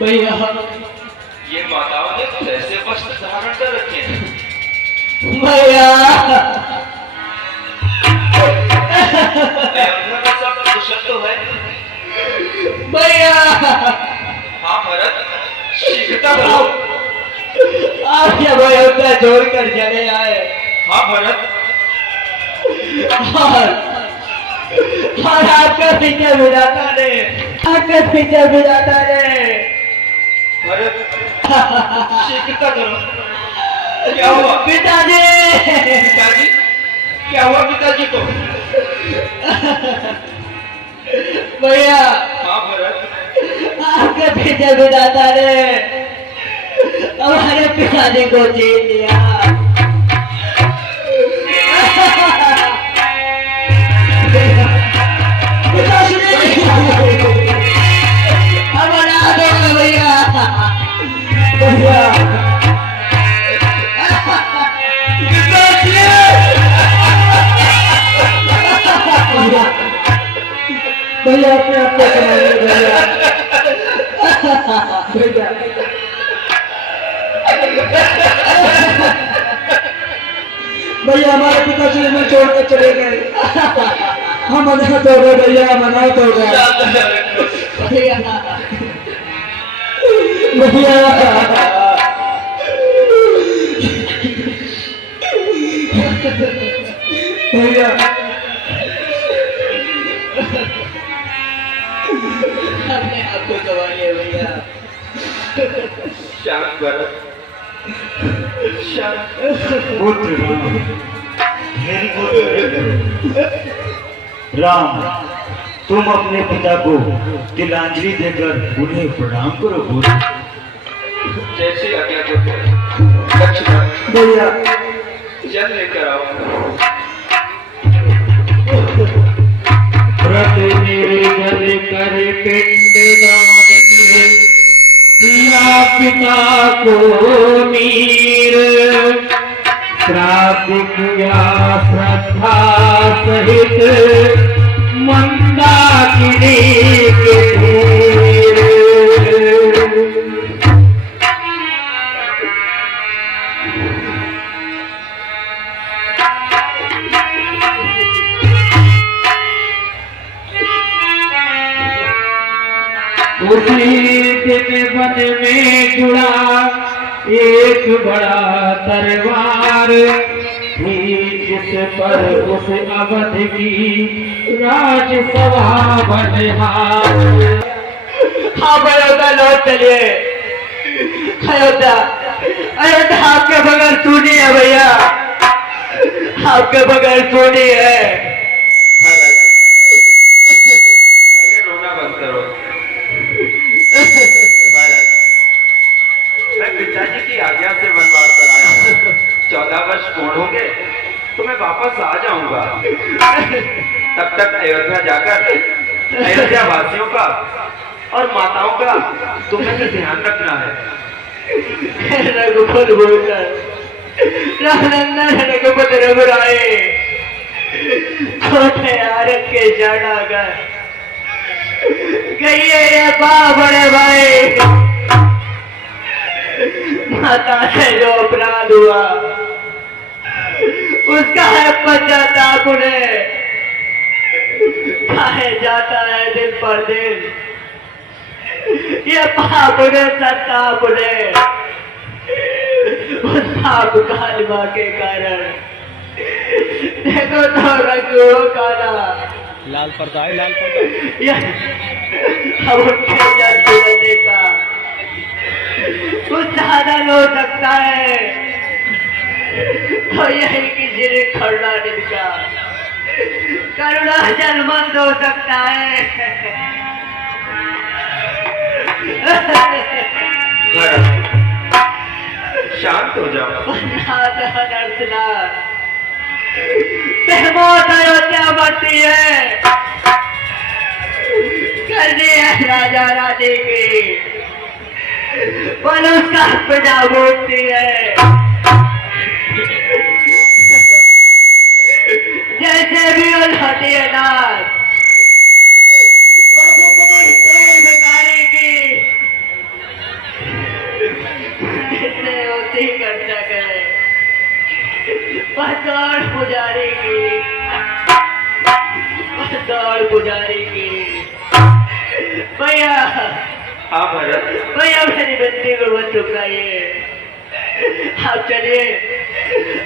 भैया ये माताओं ने कैसे वस्त्र धारण कर रखे हैं? भैया अयोध्या में सब कुशल तो है। भैया हाँ भरत, शीघ्रता करो। आप क्या अयोध्या छोड़कर चले आए? हाँ भरत, और आपका पीछे भिड़ाता रे, आपके पीछे भिड़ाता रे। भरत शीघ्रता करो। क्या हुआ पिताजी? पिताजी, क्या हुआ पिताजी को? भैया हाँ भरत, आपके पीछे भिड़ाता रे, हमारे पिताजी को छीन लिया। हमारा भैया भैया भैया अपने आप को कमाइए भैया। भैया भैया हमारे पिताजी हमें छोड़ के चले गए। हम अनाथ हो गए भैया, हम अनाथ हो गए भैया। भैया हमने आपको गवा लिया भैया। शांत भरत, शांत। पुत्र राम, मेरी पुत्र राम, तुम अपने पिता को तिलांजलि देकर उन्हें प्रणाम करो। पुत्र जैसे आज्ञा को लक्ष्मण भैया जल लेकर आओ। व्रत निर्जल कर पिंडदान दिया पिता को नीर, श्राद्ध किया श्रद्धा सहित मंदाकिनी के धीर। उसी दिन वन में जुड़ा एक बड़ा तरवार थी, जिस पर उस अवध की राजसभा बनिहार। आप अयोध्या लौट चलिए। अयोध्या अयोध्या आपके बगैर सुनी है भैया, आपके बगैर सुनी है। पहले रोना बंद करो। मैं पिताजी की आज्ञा से वनवास पर आया हूँ। 14 वर्ष पूर्ण होंगे तो मैं वापस आ जाऊंगा। तब तक अयोध्या जाकर अयोध्या वासियों का और माताओं का तुम्हें भी ध्यान रखना है। रघुपत बोलकर रघुपत रघुराए छोटे आरत के शरणागत गई है ये बड़े भाई। माता से जो अपराध हुआ उसका है पश्चाताप उन्हें खाए जाता है दिन पर दिन। ये पाप उन्हें सताप उन्हें उस पाप कालिमा के कारण देखो तो रंग काला लाल पर्दा है, लाल पर्दा। अब उनके जल देखा कुछ साधन हो सकता है तो यही कि श्री करुणानिधि का करुणा जलमंद हो सकता है। भरत, शांत हो जाओ। बहुत अयोध्या बढ़ती है, करनी है राजा रानी की, पर उसका प्रजा बोलती है। जैसे भी उठाती है नाथ, बस अपनी तेज भिखारी की जिससे होती कर सके, दौड़ पुजारी की, दौड़ पुजारी की। भैया, हाँ भरत, भैया मेरी बच्ची को मत चुकाइए, आप चलिए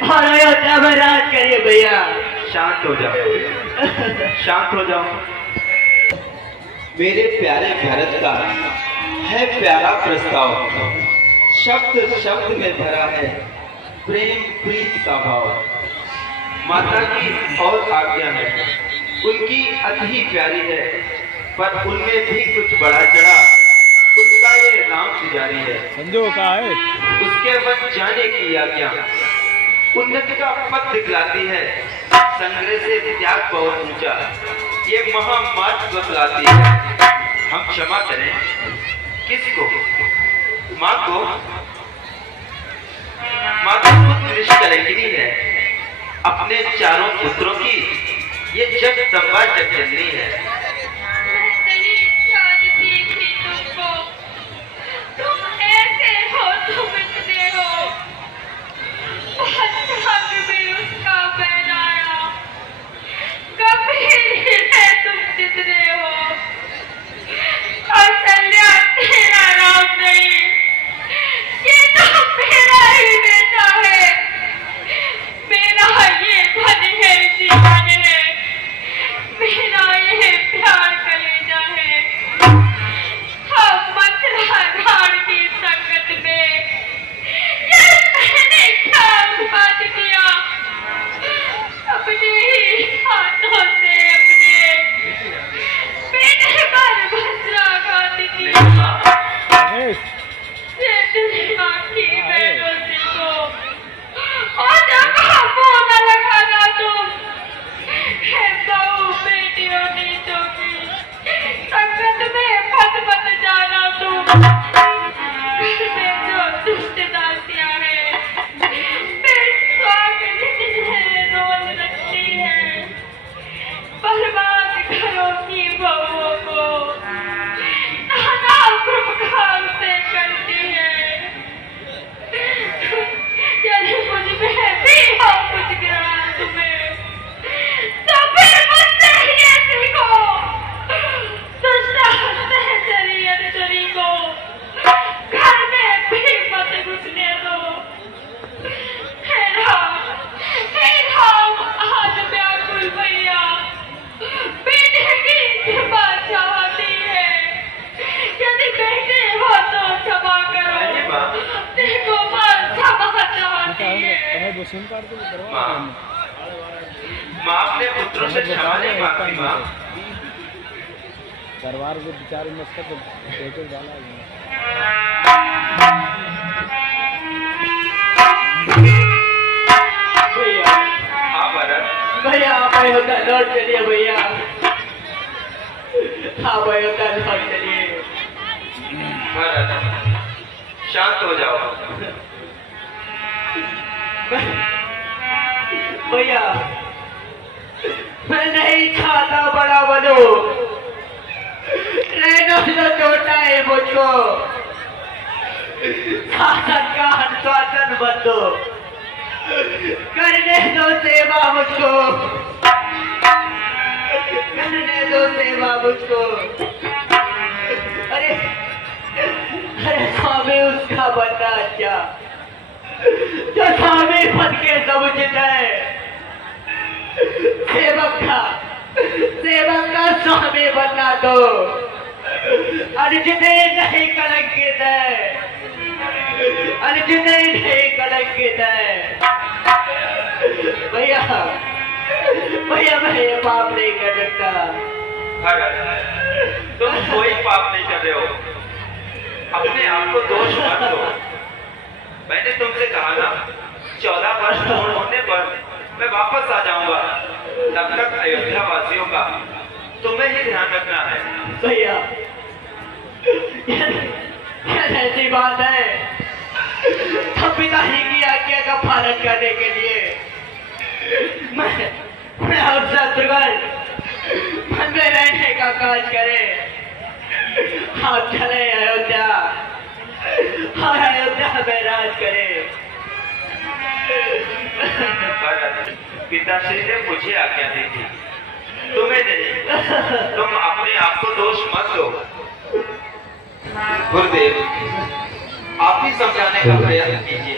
और अयोध्या में राज करिए। भैया शांत हो जाओ, शांत हो जाओ। मेरे प्यारे भरत का है प्यारा प्रस्ताव, शब्द शब्द में भरा है प्रेम प्रीत का भाव। माता की और आज्ञा है, उनकी अति प्यारी है, पर उनमें भी कुछ बड़ा चढ़ा, उसका ये राम पुजारी है। संजो का है उसके वन जाने की आज्ञा उन्नति का पथ दिखलाती है, संग्रह से त्याग बहुत ऊंचा ये महामार्ग बतलाती है। हम क्षमा करें किसको? माँ को। माँ तो खुद निष्कलंकिनी है, अपने चारों पुत्रों की ये जगदम्बा जगजननी है। मैं नहीं जानती थी तुमको, तुम ऐसे हो, तुम इतने हो। भाग में उसका पहनाया, कभी नहीं तुम जितने हो। कौशल्या तेरा नाम नहीं, ये तो मेरा ही बेटा है, मेरा ये धन है, जीवन है, मेरा ये प्यार कलेजा है। हम मथुरा राण की संगत में ये मैंने क्या उत्पाद किया, अपने ही हाथों से अपने बेटे पर वज्राघात किया। ये दुनिया की बेरोजी को और जब वो न लगाना तुम बहू बेटियों नीचों की संगत में पद पद जाना तुम। घर में जो दुष्ट दासियां हैं, बेस्वागत रोज रखती है, बर्बाद घरों की बहुओं को नाना प्रकार से करती है। यदि मुझ में भी हो कुछ गिरा तुम्हें, तो फिर मुझसे ये सीखो, दुष्टा सहचरी अनुचरी को घर में भी मत घुसने दो। हे राम, आज व्याकुल भैया बेटे की क्षमा चाहती है, यदि बेटे हो तो क्षमा करो। देखो माँ क्षमा चाहती है। वो सिम कार्ड तो करवा माँ, माँ अपने पुत्रों से क्षमा नहीं मांगती। माँ दरबार के विचार में इसका तो पेपर डाला है। भैया, हाँ भरत, भैया आप अयोध्या लौट चलिए। भैया आप अयोध्या लौट चलिए। भरत शांत हो जाओ। भैया मैं नहीं चाहता बड़ा बनूं, रहना तो छोटा है मुझको, शासन का अनुशासन बंदो, करने दो सेवा मुझको, करने दो सेवा मुझको। अरे अरे स्वामी उसका बनना अच्छा जो स्वामी पद के समुचित है। सेवक का स्वामी बनना दो, अर्जुन नहीं कलंकित है, अर्जुन नहीं कलंकित है। भैया भैया मैं ये पाप नहीं कर सकता। भरत तुम कोई पाप नहीं कर रहे हो, अपने आप को दोष मत दो। मैंने तुमसे कहा ना 14 वर्ष पूर्ण होने पर मैं वापस आ जाऊंगा। तब तक अयोध्या वासियों का तुम्हें ही ध्यान रखना है। भैया यह ऐसी बात है तो पिताजी की आज्ञा का पालन करने के लिए मैं और शत्रुघ्न मन में रहने का काज करें। आप चले अयोध्या और अयोध्या में राज करें। पिताश्री ने मुझे आज्ञा दी थी, तुम्हें नहीं। तुम अपने आप को दोष मत दो। गुरुदेव, आप ही समझाने का प्रयत्न कीजिए।